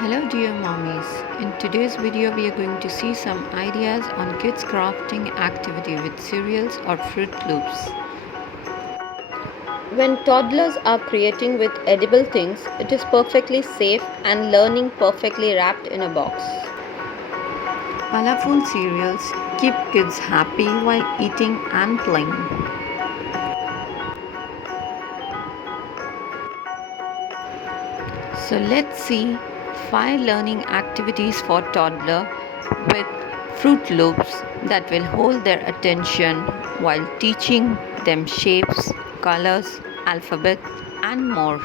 Hello dear mommies. In today's video we are going to see some ideas on kids crafting activity with cereals or Fruit Loops. When toddlers are creating with edible things, it is perfectly safe and learning perfectly wrapped in a box. Colorful cereals keep kids happy while eating and playing. So let's see 5 learning activities for toddler with Fruit Loops that will hold their attention while teaching them shapes, colors, alphabet and more.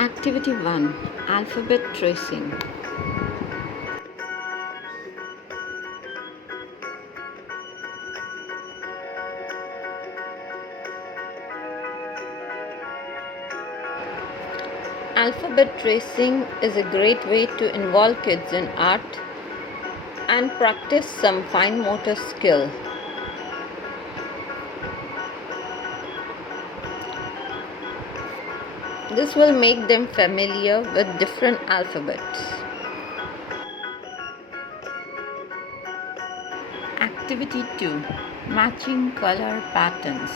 Activity 1, Alphabet Tracing. Alphabet tracing is a great way to involve kids in art and practice some fine motor skill. This will make them familiar with different alphabets. Activity 2, Matching Color Patterns.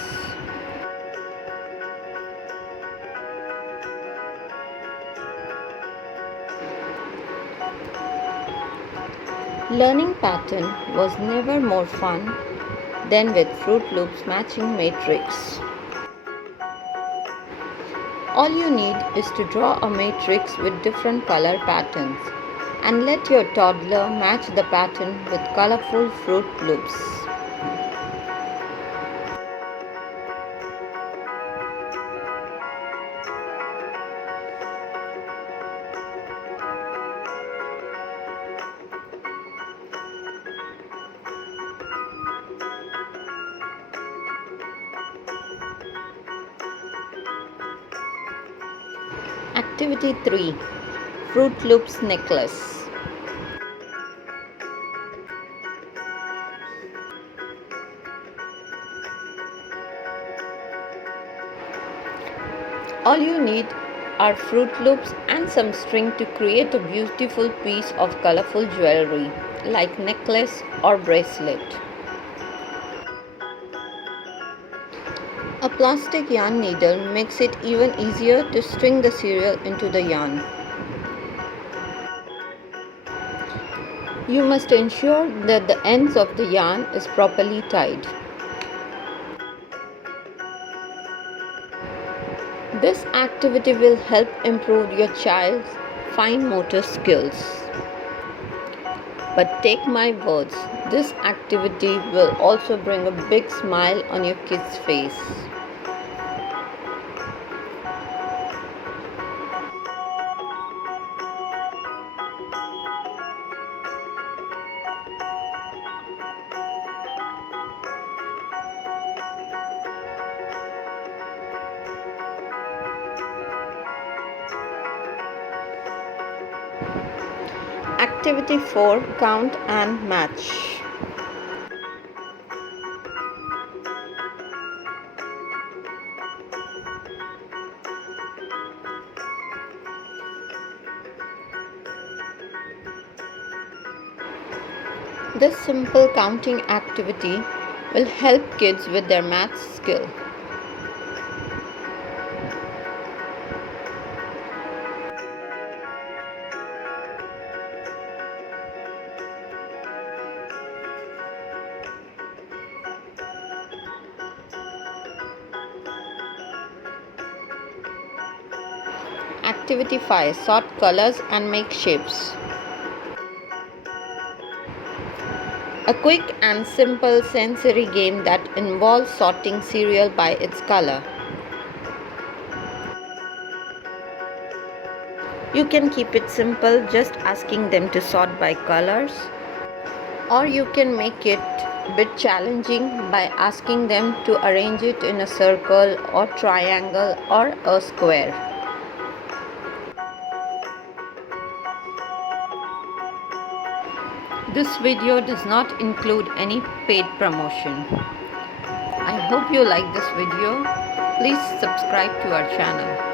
Learning pattern was never more fun than with Fruit Loops matching matrix. All you need is to draw a matrix with different color patterns and let your toddler match the pattern with colorful Fruit Loops. Activity 3, Fruit Loops necklace. All you need are Fruit Loops and some string to create a beautiful piece of colorful jewelry like necklace or bracelet. A plastic yarn needle makes it even easier to string the cereal into the yarn. You must ensure that the ends of the yarn is properly tied. This activity will help improve your child's fine motor skills. But take my words, this activity will also bring a big smile on your kid's face. Activity 4, Count and Match. This simple counting activity will help kids with their math skill. Activity 5, Sort colors and make shapes. A quick and simple sensory game that involves sorting cereal by its color. You can keep it simple, just asking them to sort by colors, or you can make it a bit challenging by asking them to arrange it in a circle or triangle or a square. This video does not include any paid promotion. I hope you like this video. Please subscribe to our channel.